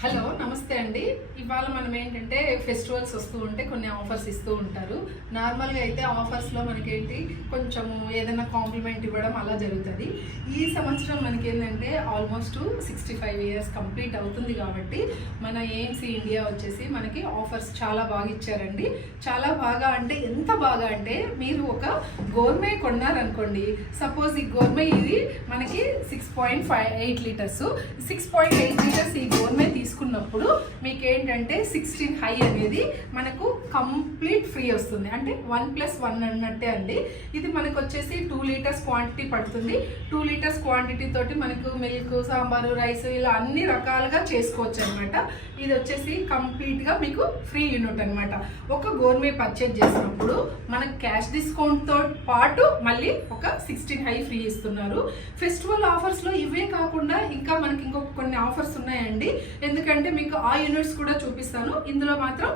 Hello నమస్తే అండి. ఇవాళ మనం ఏంటంటే ఫెస్టివల్స్ వస్తూ ఉంటే కొన్ని ఆఫర్స్ ఇస్తూ ఉంటారు. నార్మల్గా అయితే ఆఫర్స్లో మనకేంటి కొంచెము ఏదైనా కాంప్లిమెంట్ ఇవ్వడం అలా జరుగుతుంది. ఈ సంవత్సరం మనకేంటంటే ఆల్మోస్ట్ 65 ఇయర్స్ కంప్లీట్ అవుతుంది కాబట్టి మన ఏఎంసీ ఇండియా వచ్చేసి మనకి ఆఫర్స్ చాలా బాగా ఇచ్చారండి. చాలా బాగా అంటే ఎంత బాగా అంటే మీరు ఒక గోర్మే కొన్నారనుకోండి, సపోజ్ ఈ గోర్మే ఇది మనకి 6.8 లీటర్స్ 6.8 లీటర్స్ ఈ గోర్మే తీసుకున్నప్పుడు మీకు ఏంటంటే 16 హై అనేది మనకు కంప్లీట్ ఫ్రీ వస్తుంది. అంటే 1+1 అన్నట్టే అండి. ఇది మనకు వచ్చేసి 2 లీటర్స్ క్వాంటిటీ పడుతుంది. 2 లీటర్స్ క్వాంటిటీ తోటి మనకు మిల్క్, సాంబారు, రైస్ ఇలా అన్ని రకాలుగా చేసుకోవచ్చు అనమాట. ఇది వచ్చేసి కంప్లీట్గా మీకు ఫ్రీ యూనిట్ అనమాట. ఒక గోర్మే పర్చేజ్ చేసినప్పుడు మనకు క్యాష్ డిస్కౌంట్తో పాటు మళ్ళీ ఒక 16 హై ఫ్రీ ఇస్తున్నారు. ఫెస్టివల్ ఆఫర్స్లో ఇవే కాకుండా ఇంకా మనకి ఇంకొక కొన్ని ఆఫర్స్ ఉన్నాయండి. ఎందుకంటే మీకు ఆ యూనిట్స్ కూడా చూపిస్తాను. ఇందులో మాత్రం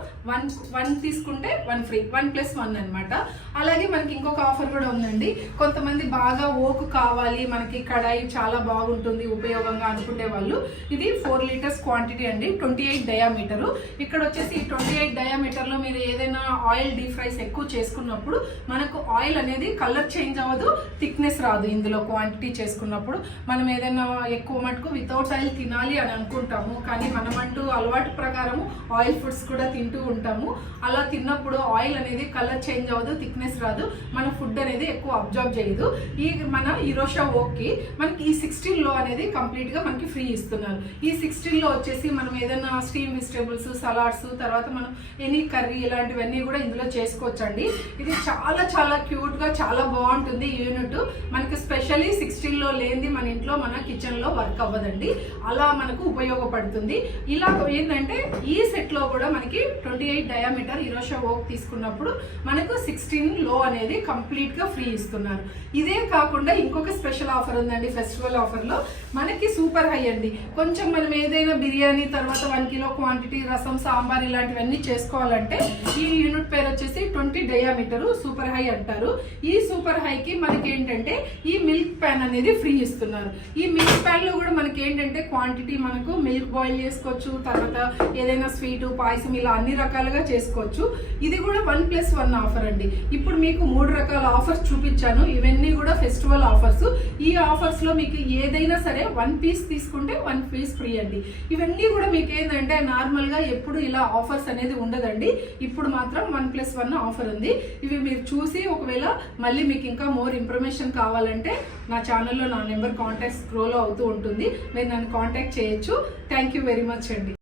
వన్ తీసుకుంటే 1 ఫ్రీ, 1+1 అనమాట. అలాగే మనకి ఇంకొక ఆఫర్ కూడా ఉందండి. కొంతమంది బాగా ఓకు కావాలి, మనకి కడాయి చాలా బాగుంటుంది ఉపయోగంగా అనుకునే వాళ్ళు, ఇది 4 లీటర్స్ క్వాంటిటీ అండి, 28 డయామీటరు. ఇక్కడ వచ్చేసి 28 డయామీటర్లో మీరు ఏదైనా ఆయిల్ డీప్ ఫ్రైస్ ఎక్కువ చేసుకున్నప్పుడు మనకు ఆయిల్ అనేది కలర్ చేంజ్ అవ్వదు, థిక్నెస్ రాదు. ఇందులో క్వాంటిటీ చేసుకున్నప్పుడు మనం ఏదైనా ఎక్కువ మటుకు వితౌట్ ఆయిల్ తినాలి అని అనుకుంటాము, కానీ మనమంటూ అలవాటు ప్రకారము ఆయిల్ ఫుడ్స్ కూడా తింటూ ఉంటాము. అలా తిన్నప్పుడు ఆయిల్ అనేది కలర్ చేంజ్ అవ్వదు, థిక్నెస్ రాదు, మన ఫుడ్ అనేది ఎక్కువ అబ్జర్వ్ చేయదు. మన ఇరోషా ఓక్కి మనకి ఈ 16లో అనేది కంప్లీట్గా మనకి ఫ్రీ ఇస్తున్నారు. ఈ 16లో వచ్చేసి మనం ఏదైనా స్టీమ్ వెజిటేబుల్స్, సలాడ్స్, తర్వాత మనం ఎనీ కర్రీ ఇలాంటివన్నీ కూడా ఇందులో చేసుకోవచ్చండి. ఇది చాలా చాలా క్యూట్గా చాలా బాగుంటుంది ఈ యూనిట్. మనకి స్పెషల్లీ 16లో లేనిది మన ఇంట్లో మన కిచెన్లో వర్క్ అవ్వదండి, అలా మనకు ఉపయోగపడుతుంది. ఇలా ఏంటంటే ఈ సెట్లో కూడా మనకి 28 డయామీటర్ ఇరోషా ఓక్ తీసుకున్నప్పుడు మనకు 16లో అనేది కంప్లీట్గా ఫ్రీ ఇస్తున్నారు. ఇదే కాకుండా ఇంకొక స్పెషల్ ఆఫర్ ఉందండి. ఫెస్టివల్ ఆఫర్లో మనకి సూపర్ హై అండి. కొంచెం మనం ఏదైనా బిర్యానీ, తర్వాత 1 కిలో క్వాంటిటీ రసం, సాంబార్ ఇలాంటివన్నీ చేసుకోవాలంటే ఈ యూనిట్ పేరు వచ్చేసి 20 డయామీటరు సూపర్ హై అంటారు. ఈ సూపర్ హైకి మనకి ఏంటంటే ఈ మిల్క్ ప్యాన్ అనేది ఫ్రీ ఇస్తున్నారు. ఈ మిల్క్ ప్యాన్లో కూడా మనకి ఏంటంటే క్వాంటిటీ మనకు మిల్క్ బాయిల్ చేసుకోవచ్చు, తర్వాత ఏదైనా స్వీటు, పాయసం ఇలా అన్ని రకాలుగా చేసుకోవచ్చు. ఇది కూడా 1+1 ఆఫర్ అండి. ఇప్పుడు మీకు 3 రకాల ఆఫర్స్ చూపించాను. ఇవన్నీ కూడా ఫెస్టివల్ ఆఫర్స్. ఈ ఆఫర్స్ లో మీకు ఏదైనా సరే 1 పీస్ తీసుకుంటే 1 పీస్ ఫ్రీ అండి. ఇవన్నీ కూడా మీకు ఏంటంటే నార్మల్ గా ఎప్పుడు ఇలా ఆఫర్స్ అనేది ఉండదండి. ఇప్పుడు మాత్రం 1+1 ఆఫర్ ఉంది. ఇవి మీరు చూసి ఒకవేళ మళ్ళీ మీకు ఇంకా మోర్ ఇన్ఫర్మేషన్ కావాలంటే నా ఛానల్లో నా నెంబర్ కాంటాక్ట్ స్క్రోల్ అవుతూ ఉంటుంది, మీరు నన్ను కాంటాక్ట్ చేయొచ్చు. థ్యాంక్ యూ వెరీ మచ్ అండి.